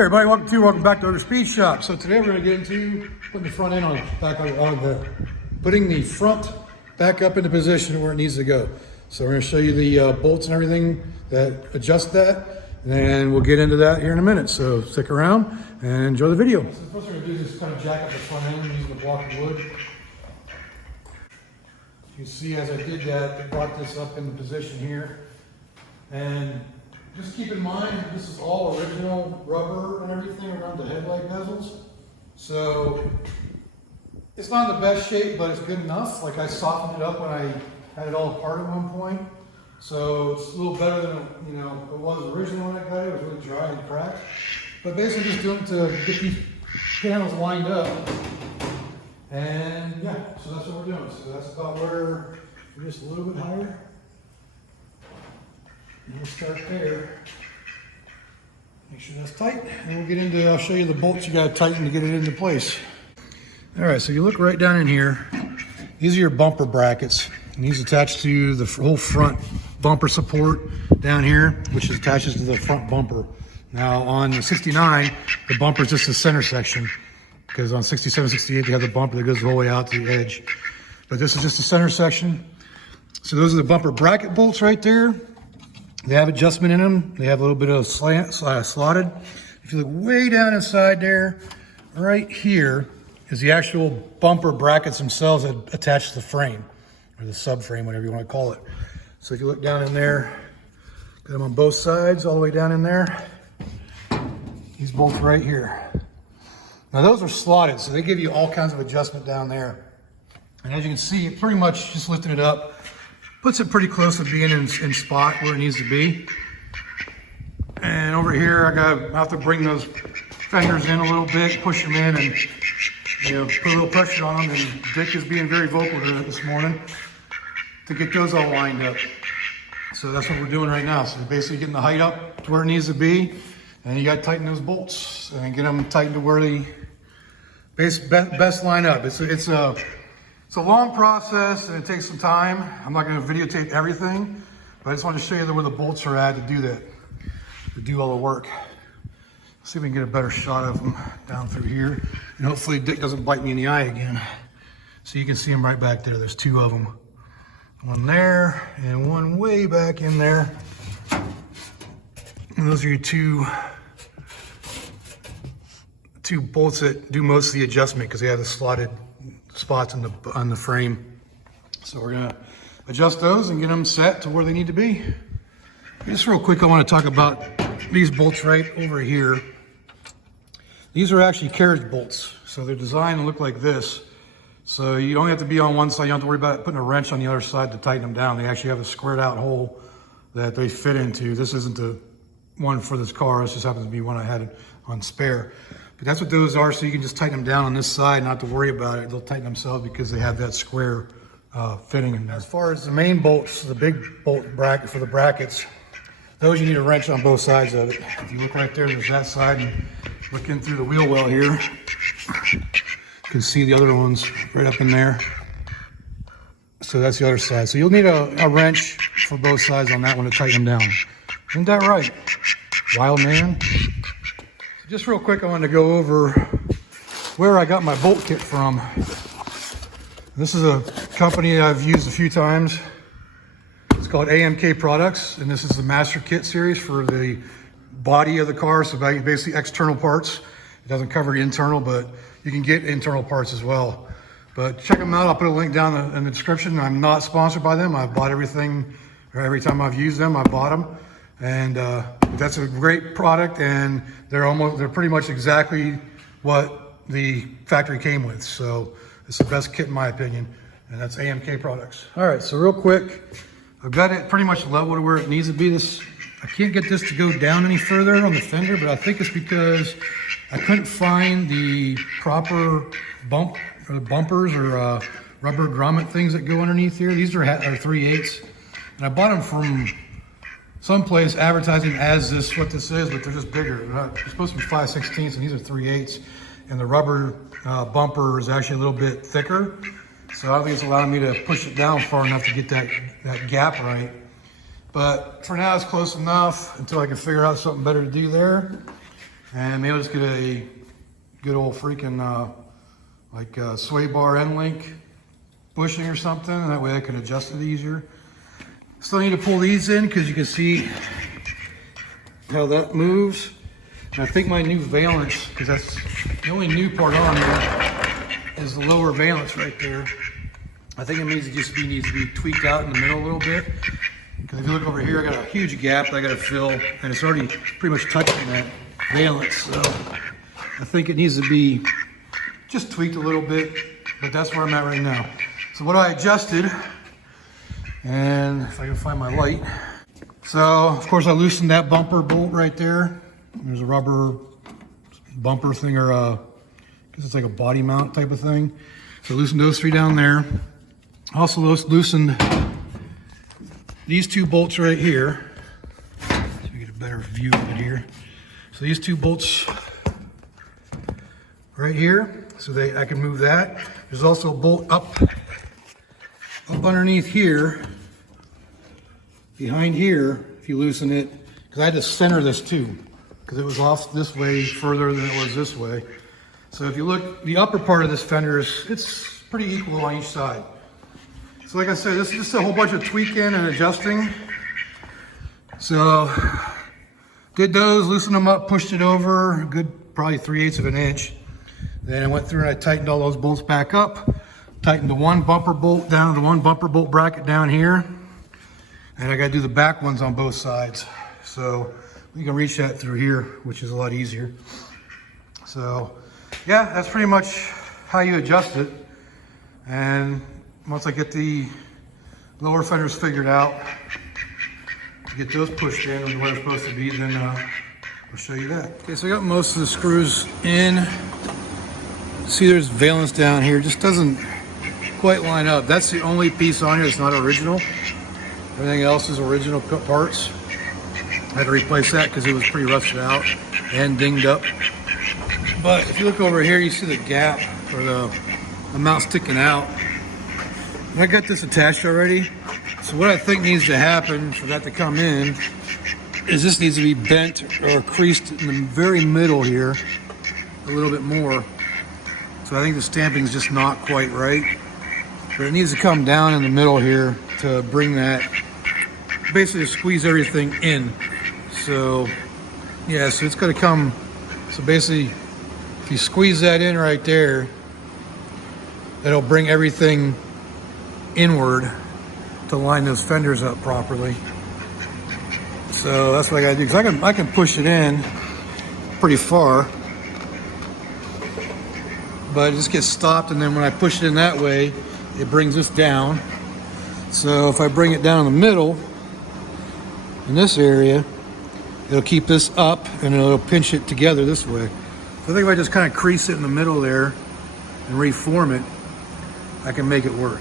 Hey everybody, welcome back to Other Speed Shop. So today we're going to get into putting the front end putting the front back up into position where it needs to go. So we're going to show you the bolts and everything that adjust that, and then we'll get into that here in a minute. So stick around and enjoy the video. So the first thing we're going to do is just kind of jack up the front end using the block of wood. You can see as I did that, I brought this up into position here, and just keep in mind, this is all original rubber and everything around the headlight bezels. So it's not in the best shape, but it's good enough. Like I softened it up when I had it all apart at one point. So it's a little better than it was originally when I got it. It was really dry and cracked. But basically just doing it to get these panels lined up. And yeah, so that's what we're doing. So that's about where we're just a little bit higher. We'll start there. Make sure that's tight, and we'll get into, I'll show you the bolts you gotta tighten to get it into place. All right, so you look right down in here. These are your bumper brackets, and these attach to the whole front bumper support down here, which attaches to the front bumper. Now on the 69, the bumper is just the center section, because on 67, 68, you have the bumper that goes the whole way out to the edge. But this is just the center section. So those are the bumper bracket bolts right there. They have adjustment in them. They have a little bit of slotted. If you look way down inside there, right here is the actual bumper brackets themselves that attach to the frame, or the subframe, whatever you want to call it. So if you look down in there, got them on both sides, all the way down in there. These bolts right here. Now those are slotted, so they give you all kinds of adjustment down there. And as you can see, it pretty much just lifting it up puts it pretty close to being in spot where it needs to be. And over here, I have to bring those fenders in a little bit, push them in, and put a little pressure on them. And Dick is being very vocal to it this morning to get those all lined up. So that's what we're doing right now. So basically getting the height up to where it needs to be, and you got to tighten those bolts and get them tightened to where the best line up. It's a long process and it takes some time. I'm not going to videotape everything, but I just want to show you where the bolts are at to do that, to do all the work. See if we can get a better shot of them down through here. And hopefully Dick doesn't bite me in the eye again. So you can see them right back there. There's two of them. One there and one way back in there. And those are your two bolts that do most of the adjustment because they have the slotted spots on the frame. So we're gonna adjust those and get them set to where they need to be. Just real quick, I want to talk about these bolts right over here. These are actually carriage bolts, so they're designed to look like this. So you don't have to be on one side, you don't have to worry about putting a wrench on the other side to tighten them down. They actually have a squared out hole that they fit into. This isn't the one for this car, this just happens to be one I had on spare. But that's what those are, so you can just tighten them down on this side, not to worry about it. They'll tighten themselves because they have that square fitting in there. As far as the main bolts, the big bolt bracket for the brackets, those you need a wrench on both sides of it. If you look right there, there's that side, and look in through the wheel well here, you can see the other ones right up in there. So that's the other side. So you'll need a wrench for both sides on that one to tighten them down. Isn't that right, wild man? Just real quick, I wanted to go over where I got my bolt kit from. This is a company I've used a few times. It's called AMK Products, and this is the Master Kit series for the body of the car, so basically external parts. It doesn't cover internal, but you can get internal parts as well. But check them out. I'll put a link down in the description. I'm not sponsored by them. I've bought everything, or every time I've used them, I've bought them. And that's a great product, and they're pretty much exactly what the factory came with. So it's the best kit in my opinion, and that's AMK Products. All right, so real quick, I've got it pretty much level to where it needs to be. I can't get this to go down any further on the fender, but I think it's because I couldn't find the proper bumpers or rubber grommet things that go underneath here. These are 3/8, and I bought them from someplace advertising as what this is, but they're just bigger. They're supposed to be 5/16, and these are 3/8. And the rubber bumper is actually a little bit thicker. So I don't think it's allowing me to push it down far enough to get that gap right. But for now, it's close enough until I can figure out something better to do there. And maybe I'll just get a good old freaking like sway bar end link bushing or something, and that way I can adjust it easier. Still need to pull these in because you can see how that moves. And I think my new valance, because that's the only new part on there, is the lower valance right there. I think it needs to be tweaked out in the middle a little bit. Because if you look over here, I got a huge gap that I got to fill, and it's already pretty much touching that valance. So I think it needs to be just tweaked a little bit, but that's where I'm at right now. So what I adjusted, and if I can find my light. So of course I loosened that bumper bolt right there. There's a rubber bumper thing, or I guess it's like a body mount type of thing. So loosened those three down there. Also loosened these two bolts right here. So we get a better view of it here. So these two bolts right here, so I can move that. There's also a bolt up underneath here, behind here, if you loosen it, because I had to center this too, because it was off this way further than it was this way. So if you look, the upper part of this fender it's pretty equal on each side. So like I said, this is just a whole bunch of tweaking and adjusting. So did those, loosened them up, pushed it over, good probably 3/8 of an inch. Then I went through and I tightened all those bolts back up, tightened the one bumper bolt down, the one bumper bolt bracket down here. And I gotta do the back ones on both sides. So we can reach that through here, which is a lot easier. So yeah, that's pretty much how you adjust it. And once I get the lower fenders figured out, get those pushed in and where they're supposed to be, then I'll show you that. Okay, so I got most of the screws in. See, there's valance down here. Just doesn't quite line up. That's the only piece on here that's not original. Everything else is original parts. I had to replace that because it was pretty rusted out and dinged up. But if you look over here, you see the gap or the amount sticking out. And I got this attached already. So what I think needs to happen for that to come in is this needs to be bent or creased in the very middle here a little bit more. So I think the stamping is just not quite right. But it needs to come down in the middle here to bring that, basically squeeze everything in. So yeah, so it's gonna come, so basically if you squeeze that in right there, that'll bring everything inward to line those fenders up properly. So that's what I gotta do, because I can push it in pretty far, but it just gets stopped, and then when I push it in that way, it brings this down. So if I bring it down in the middle, in this area, it'll keep this up and it'll pinch it together this way. So I think if I just kind of crease it in the middle there and reform it, I can make it work.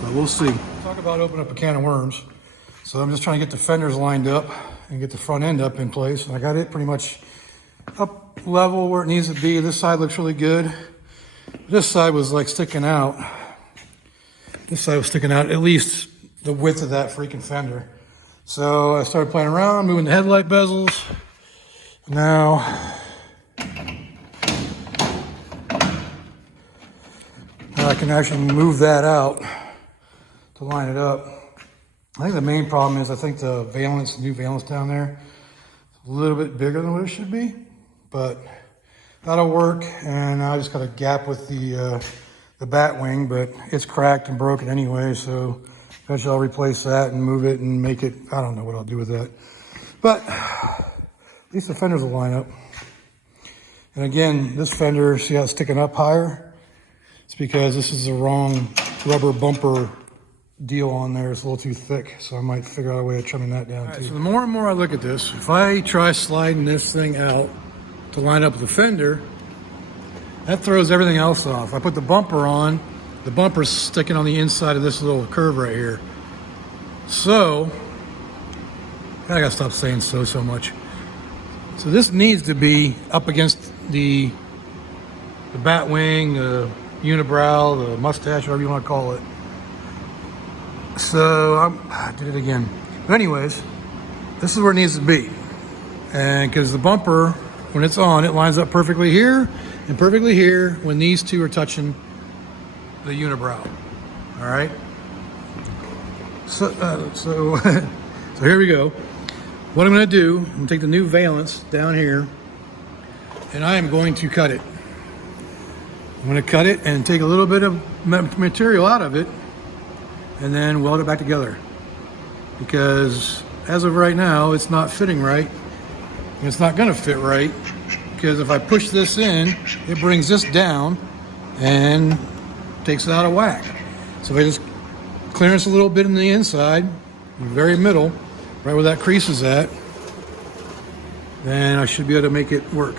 But we'll see. Talk about opening up a can of worms. So I'm just trying to get the fenders lined up and get the front end up in place. And I got it pretty much up level where it needs to be. This side looks really good. This side was like sticking out. This side was sticking out, at least the width of that freaking fender. So I started playing around, moving the headlight bezels. Now I can actually move that out to line it up. I think the main problem is I think the valance, new valance down there, is a little bit bigger than what it should be, but that'll work. And I just got a gap with the bat wing, but it's cracked and broken anyway, so eventually I'll replace that and move it and make it, I don't know what I'll do with that. But at least the fenders will line up. And again, this fender, see how it's sticking up higher? It's because this is the wrong rubber bumper deal on there. It's a little too thick, so I might figure out a way of trimming that down too. So the more and more I look at this, if I try sliding this thing out to line up with the fender, that throws everything else off. I put the bumper on, the bumper's sticking on the inside of this little curve right here. So, I gotta stop saying so much. So this needs to be up against the bat wing, the unibrow, the mustache, whatever you want to call it. So I did it again. But anyways, this is where it needs to be. And because the bumper when it's on, it lines up perfectly here and perfectly here when these two are touching the unibrow. All right. So here we go. What I'm going to do, I'm going to take the new valance down here, and I am going to cut it. I'm going to cut it and take a little bit of material out of it, and then weld it back together. Because as of right now, it's not fitting right. And it's not going to fit right, because if I push this in, it brings this down and takes it out of whack. So if I just clearance a little bit in the inside, the very middle, right where that crease is at, then I should be able to make it work,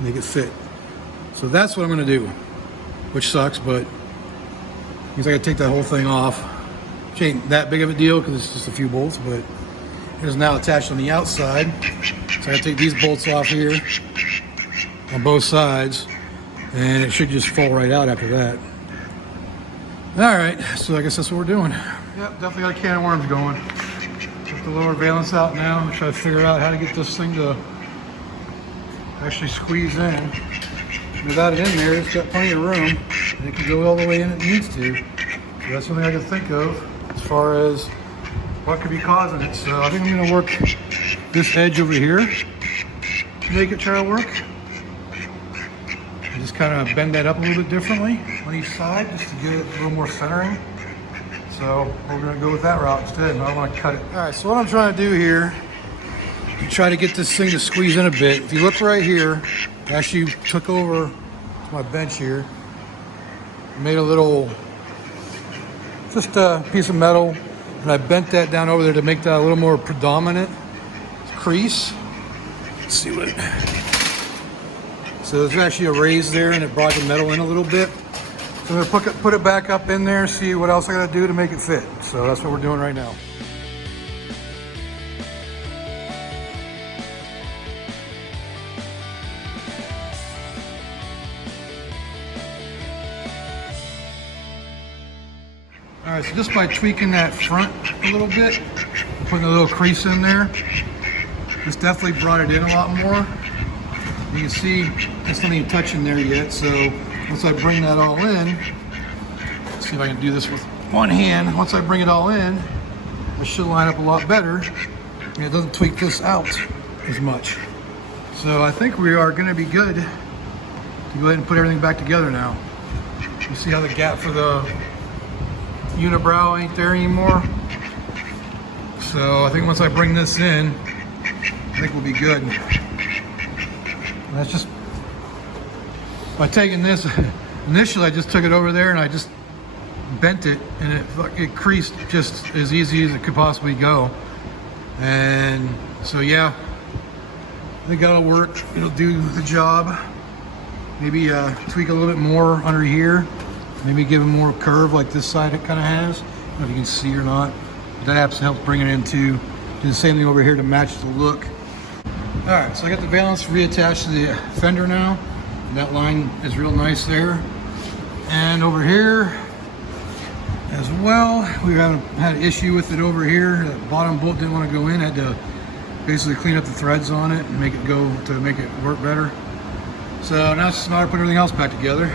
make it fit. So that's what I'm going to do, which sucks, but means I got to take that whole thing off. Which ain't that big of a deal because it's just a few bolts, but it is now attached on the outside. So I got to take these bolts off here on both sides, and it should just fall right out after that. All right, so I guess that's what we're doing. Yep, definitely got a can of worms going. Get the lower valance out now. Try to figure out how to get this thing to actually squeeze in. Without it in there, it's got plenty of room, and it can go all the way in it needs to. So that's something I can think of as far as what could be causing it. So I think I'm going to work this edge over here to make it try to work. And just kind of bend that up a little bit differently on each side just to get it a little more centering. So we're going to go with that route instead, and I want to cut it. All right, so what I'm trying to do here is try to get this thing to squeeze in a bit. If you look right here, I actually took over my bench here, made a little, just a piece of metal, and I bent that down over there to make that a little more predominant crease. Let's see what. So there's actually a raise there, and it brought the metal in a little bit. So I'm gonna put it back up in there, see what else I gotta do to make it fit. So that's what we're doing right now. All right, so just by tweaking that front a little bit, putting a little crease in there, this definitely brought it in a lot more. You can see it's not even touching there yet, so once I bring that all in, let's see if I can do this with one hand. Once I bring it all in, it should line up a lot better, and it doesn't tweak this out as much. So I think we are gonna be good to go ahead and put everything back together now. You see how the gap for the unibrow ain't there anymore. So I think once I bring this in, I think we'll be good. And that's just by taking this. Initially, I just took it over there and I just bent it, and it creased just as easy as it could possibly go. And so yeah, I think that'll work. It'll do the job. Maybe tweak a little bit more under here. Maybe give it more curve like this side it kind of has. I don't know if you can see or not. That helps bring it into, do the same thing over here to match the look. All right, so I got the valance reattached to the fender now. That line is real nice there. And over here as well, we had an issue with it over here. The bottom bolt didn't want to go in. I had to basically clean up the threads on it and make it go to make it work better. So now it's just a matter of putting everything else back together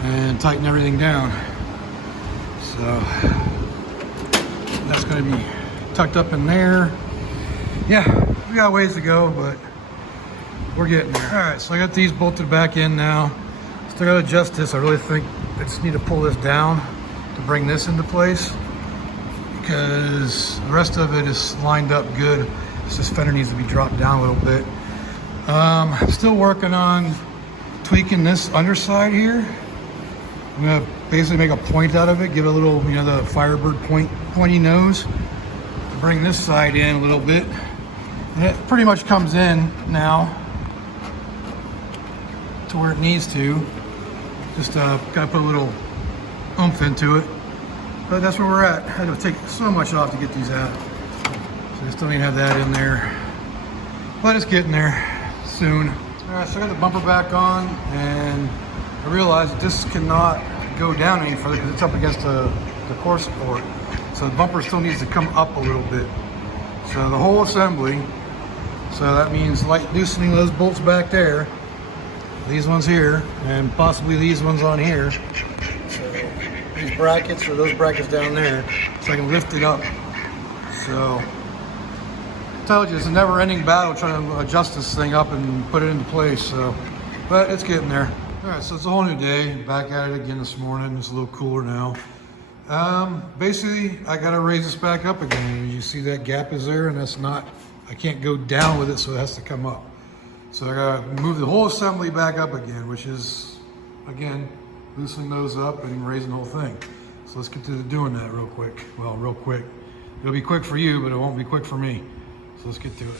and tighten everything down. So that's going to be tucked up in there. Yeah, we got a ways to go, but we're getting there. All right, so I got these bolted back in now. Still got to adjust this. I really think I just need to pull this down to bring this into place, because the rest of it is lined up good. This fender needs to be dropped down a little bit. I'm still working on tweaking this underside here. I'm gonna basically make a point out of it, give it a little, you know, the Firebird pointy nose to bring this side in a little bit. And it pretty much comes in now to where it needs to. Just gotta put a little oomph into it. But that's where we're at. I had to take so much off to get these out. So I still need to have that in there. But it's getting there soon. All right, so I got the bumper back on, and I realized that this cannot go down any further because it's up against the core support. So the bumper still needs to come up a little bit. So the whole assembly So that means light loosening those bolts back there, these ones here, and possibly these ones on here. So these brackets or those brackets down there, so I can lift it up. So I told you, it's a never-ending battle trying to adjust this thing up and put it into place. So, but it's getting there. All right, so it's a whole new day. Back at it again this morning. It's a little cooler now. Basically, I got to raise this back up again. You see that gap is there, and that's not. I can't go down with it, so it has to come up. So I got to move the whole assembly back up again, which is, again, loosening those up and raising the whole thing. So let's get to doing that real quick. Well, real quick. It'll be quick for you, but it won't be quick for me. So let's get to it.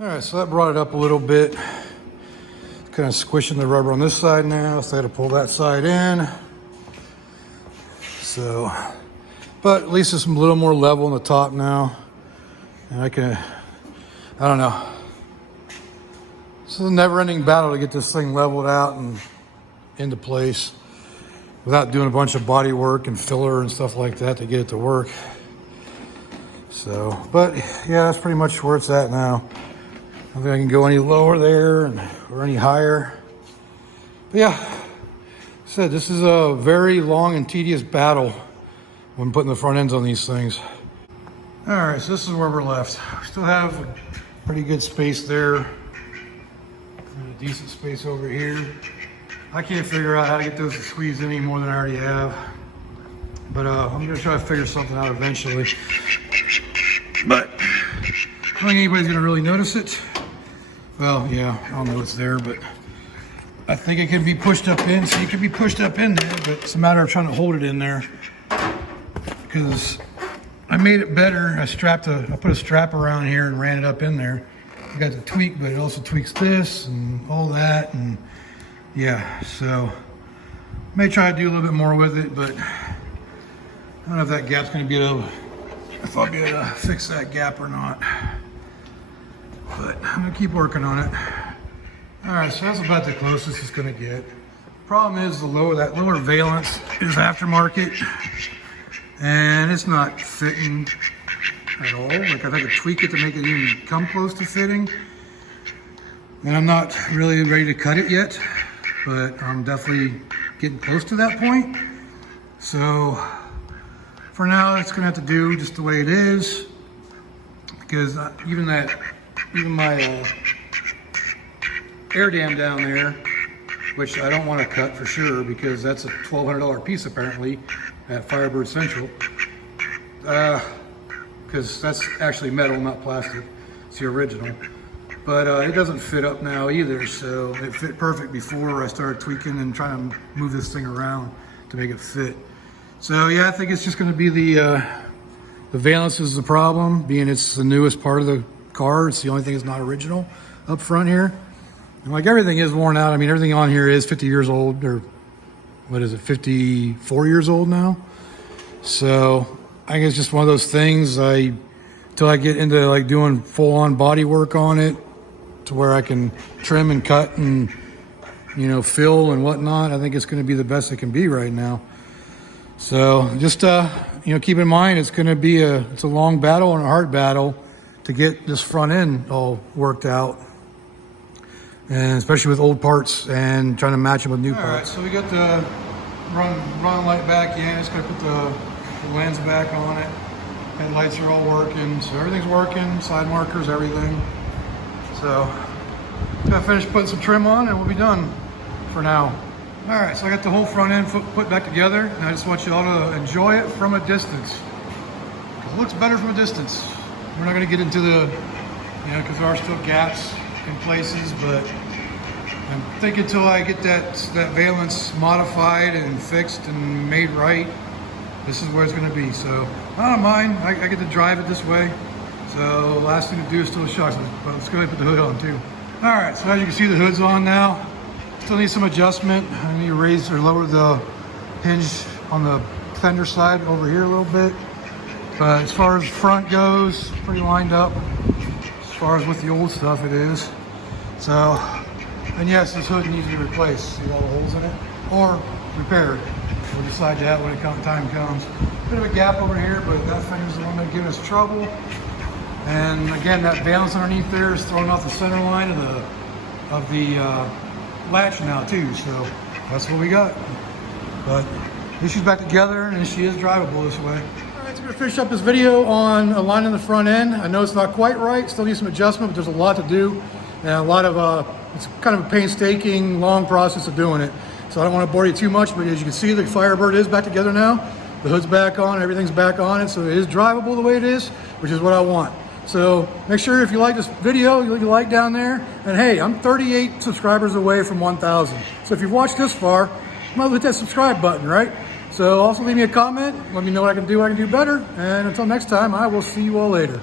All right, so that brought it up a little bit. Kind of squishing the rubber on this side now, so I had to pull that side in. So, but at least it's a little more level on the top now. And I don't know. This is a never-ending battle to get this thing leveled out and into place without doing a bunch of body work and filler and stuff like that to get it to work. So, but yeah, that's pretty much where it's at now. I don't think I can go any lower there or any higher. But yeah, like I said, this is a very long and tedious battle when putting the front ends on these things. All right, so this is where we're left. We still have a pretty good space there. And a decent space over here. I can't figure out how to get those to squeeze any more than I already have. But I'm gonna try to figure something out eventually. But I don't think anybody's gonna really notice it. Well, yeah, I don't know what's there, but I think it can be pushed up in. So it can be pushed up in there, but it's a matter of trying to hold it in there. Because I made it better. I put a strap around here and ran it up in there. I got the tweak, but it also tweaks this and all that, and yeah. So I may try to do a little bit more with it, but I don't know if that gap's going to be if I'll be able to fix that gap or not. But I'm gonna keep working on it. All right, so that's about the closest it's gonna get. Problem is that lower valance is aftermarket, and it's not fitting at all. Like I've had to tweak it to make it even come close to fitting. And I'm not really ready to cut it yet, but I'm definitely getting close to that point. So for now, it's gonna have to do just the way it is, because even my air dam down there, which I don't want to cut for sure because that's a $1,200 piece apparently at Firebird Central, because that's actually metal, not plastic. It's the original. But it doesn't fit up now either, so it fit perfect before I started tweaking and trying to move this thing around to make it fit. So yeah, I think it's just going to be the valance is the problem, being it's the newest part of the car. It's the only thing that's not original up front here. And like everything is worn out. I mean, everything on here is 50 years old, or what is it, 54 years old now. So I think it's just one of those things. Until I get into like doing full on body work on it to where I can trim and cut and, you know, fill and whatnot, I think it's going to be the best it can be right now. So just, you know, keep in mind, it's going to be it's a long battle and a hard battle to get this front end all worked out, and especially with old parts and trying to match them with new parts. All right, so we got the run light back in. Just gonna put the lens back on it. Headlights are all working, so everything's working. Side markers, everything. So gonna finish putting some trim on, and we'll be done for now. All right, so I got the whole front end put back together, and I just want you all to enjoy it from a distance. It looks better from a distance. We're not going to get into the, you know, because there are still gaps in places, but I'm thinking until I get that valance modified and fixed and made right, this is where it's going to be. So I don't mind. I get to drive it this way. So last thing to do is still shocks, but let's go ahead and put the hood on too. All right, so as you can see, the hood's on now. Still needs some adjustment. I need to raise or lower the hinge on the fender side over here a little bit. But as far as front goes, pretty lined up. As far as with the old stuff, it is. So, and yes, this hood needs to be replaced. See all the holes in it? Or repaired. We'll decide that when time comes. Bit of a gap over here, but that fender's the one that's giving us trouble. And again, that valance underneath there is throwing off the center line of the latch now too. So that's what we got. But this is back together, and she is drivable this way. All right, so we're gonna finish up this video on aligning the front end. I know it's not quite right, still needs some adjustment, but there's a lot to do. And a lot of, it's kind of a painstaking, long process of doing it. So I don't want to bore you too much, but as you can see, the Firebird is back together now. The hood's back on, everything's back on it, so it is drivable the way it is, which is what I want. So make sure if you like this video, you leave a like down there. And hey, I'm 38 subscribers away from 1,000. So if you've watched this far, you might hit that subscribe button, right? So also leave me a comment, let me know what I can do better. And until next time, I will see you all later.